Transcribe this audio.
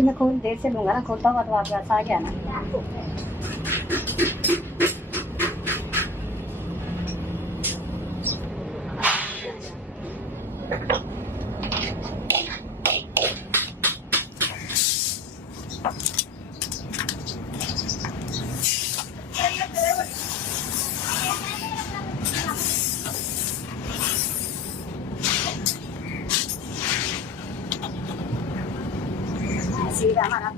फिर मैं खोल देर से लूंगा ना, खोलता हुआ तो आपके पास आ गया ना। सीधा हमारा